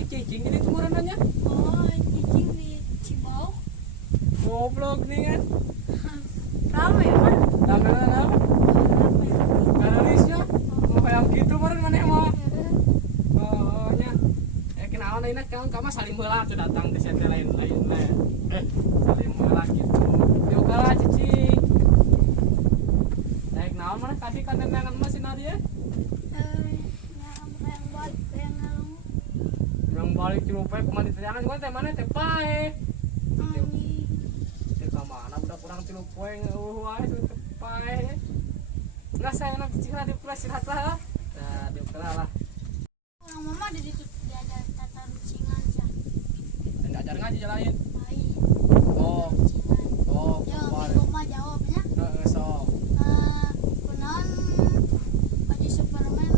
Ari cicing ini tuh nanya. Oh, cicing di Cibau. Goblok nih kan. Rame mah. Langganan apa? Rame. Kanarisnya. Mau kayak gitu meren mana mah. Oh nya. Kenaon ini kan kamu saling heula tuh datang di sete lain-lain lah. Saling heula gitu. Yuk kalah cicing. Naik naon mana kasih kan nenengan mesin dia? Yang balik di Lupai kemana ditanyakan gua teh mana teh pae. Teh ka mana udah kurang ti Lupai wae teh pae. Enggak saya nak cicing di pula istirahat lah. Nah, di pula lah. Orang mama ada di diajar tata rucingan sih. Enggak ajar ngaji lain. Lain. Oh, Rucingan. oh, Ya, keluar. mama jawabnya. Heeh, sok. Kunaon baju Superman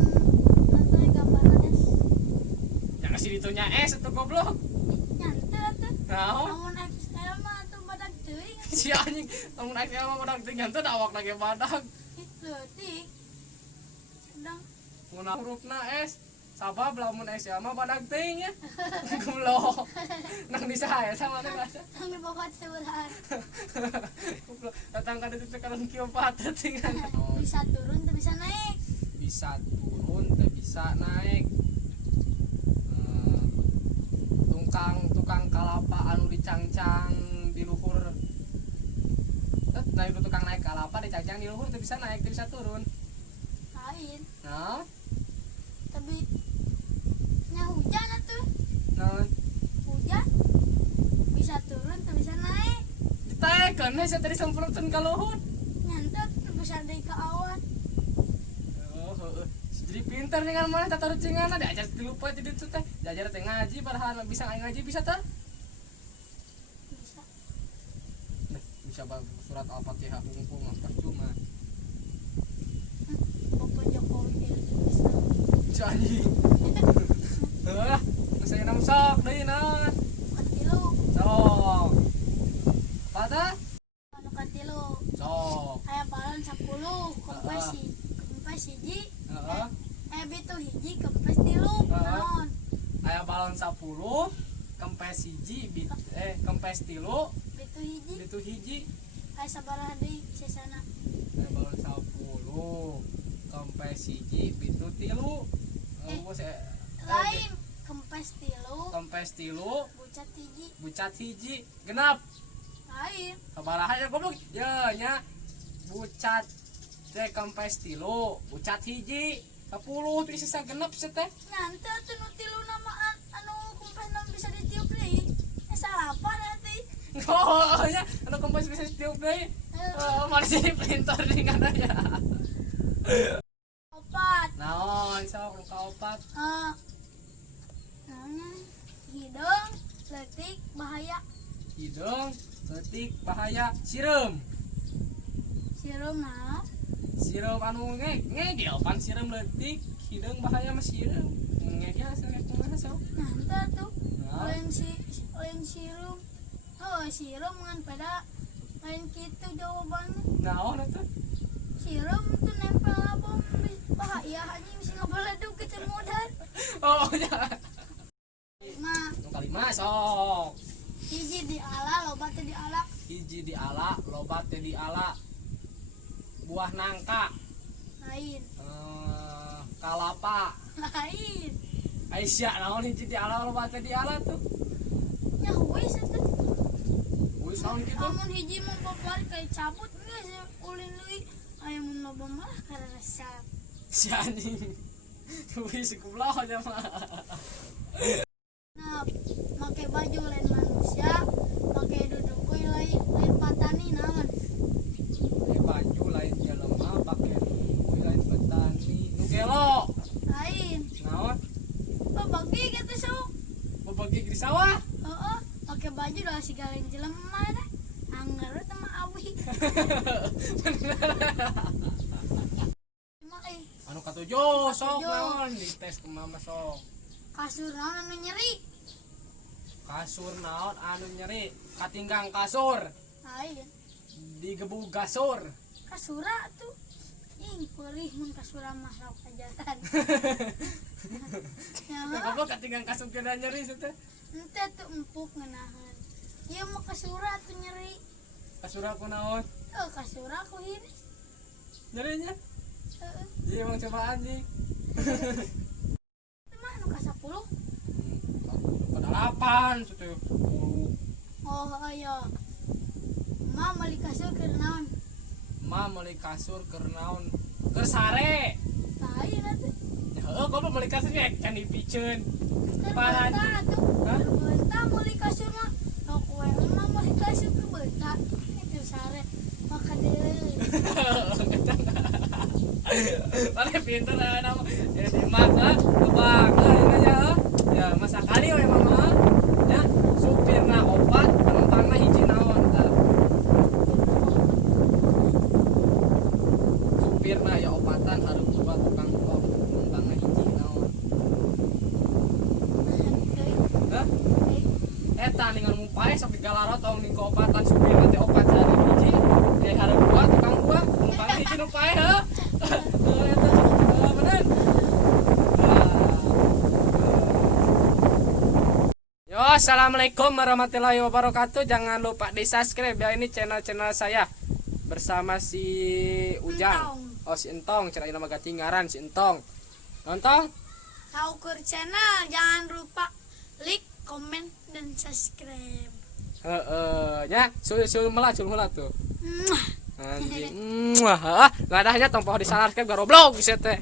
nanti gambarannya Yang kasih ditunya itu goblok. nyantet tuh. Naon? Namun XL mah tuh badak teuing. Si anjing, lamun naik sama badak tinggal tuh awak lagi badak. Leutik. Sedang Mun hurufna S. Sabab lamun S ya mah badak teuing ya. Goblok. Nang di saya sama teh bahasa. nang dibawa turun. Goblok. Datang ka ditu ka kieu patet tinggal. Bisa turun tuh bisa naik. Bisa turun teh bisa naik. Tukang kalapa anu dicangcang di luhur. Nah itu tukang naik kalapa dicangcang di luhur teh bisa naik teh bisa turun. Lain. Nah, Tapi nya hujan atuh. nah Hujan bisa turun tuh bisa naik. ditekan saya tadi sempurnakan ka luhur. Nyantet tuh bisa dari ke awan. Oh, heueuh. Jadi pinter nih kan mana tata rucingan diajar di lupa jadi itu teh diajar teh ngaji padahal bisa ngaji bisa teh. Bisa. Nah, bisa surat Al-Fatihah unggul mah percuma. Bapak Jokowi dia bisa. Jadi. Heuh, saya nam sok deui naon. Katilu. Sok. Pada? Anu katilu. Sok. Kayak balon 10 kempes hiji. Heeh. Bitu hiji kempes 3. Naon? Aya balon 10, kempes hiji, kempes 3, Bitu hiji. itu hiji. Kayak sabaraha deui sisana. Aya balon 10, kempes hiji, itu 3. Lain kempes 3, Kempes 3, bucat hiji. bucat hiji, genap. Lain. Sabaraha ya goblok? Ya nya bucat teh kempes 3, bucat hiji, 10 tuh sisa genep teh. Nyantet tuh nu tilu nama anu kempes nama bisa ditiup deui. Salah apa nanti? Oh nya anu kempes bisa tiup deui. Oh, masih printer dengan aya. Opat. Naon sok nu kaopat? Namanya hidung, letik, bahaya. Hidung, letik, bahaya, sireum. Sirum nah. Sireum anu ngegel pan sireum letik, hidung bahaya mah sireum. Ngegel hasilnya kumaha sok? Nyantet tuh. Nah, Lain sirum. Oh, sirum ngan pada lain gitu jawabannya. naon atuh? Sirum tuh nempel labong bahaya anjing bisa ngabaledug kecemudan. Oh nya. Mah Nu kalima sok. hiji di ala loba teh di ala. Hiji di ala, lobat teh di ala. Buah nangka, Lain. kalapa. Lain. Aisyah naon hiji di ala, lobat teh di ala tuh. Nya wis atuh. Wis naon kitu? Lamun hiji mah populari kayak cabut geus ulin deui. Aya mun loba mah karena resep. Si anjing. Wis kublok aja mah. Nah, pakai baju lain manusia, pakai duduk kuy lain patani naon. Baju lain jelema pake kuy lain petani. Nu gelo. Lain. Naon? Oh, bagi gitu sok. Bebagi di sawah. Heeh, pakai baju dah si galeng jelema dah. Anggar teh mah awi. Mah Anu katujuh sok Katujuh. naon di tes ke mama sok. kasur naon anu nyeri. Kasur naon anu nyeri? Katinggang kasur. Lain. Digebug gasur. Kasura tuh. Ih, Aing perih mun kasura mah rok ajaran. Ya, Apa ketinggalan kasupkeun nyeri teh? ente tuh empuk ngeunaheun. Ieu mah kasura tuh nyeri. Kasura kunaon? Kasura ku hiris. Nyerinya? Heeh. Iya emang cobaan nih. Mah nu ka 10. Pada 8 sudah. Oh iya. Mah meuli kasur keur naon? Ma meuli kasur keur naon? Keur sare. Tah ieu teh. Heeh, kok meuli kasur ge can dipiceun. Keur Paran. beunta atuh. Hah? Keur beunta meuli kasur mah. Rok we mah meuli kasur keur beunta. Keur sare maka deui. Paling pintar nama ya di mata lebak ini ya ya masa kali we mama ya supirna opat penumpangna hiji naon tah supirna ya opatan harus dua tukang penumpangna hiji naon hah eta ningan mupae sok digalarot tong ning opatan supirna teh opat sehari hiji harus dua tukang dua penumpangna hiji nu pae heuh bener. Yo, assalamualaikum warahmatullahi wabarakatuh. Jangan lupa di subscribe ya, ini channel saya bersama si Ujang. Oh si Entong, cara nama gatingaran si Entong. Nonton? Saukur channel jangan lupa like, komen dan subscribe. Ya, sul melah tuh. Mwah. Anjing. Nggak ada hanya tong poho disalarkan garoblog bisa teh.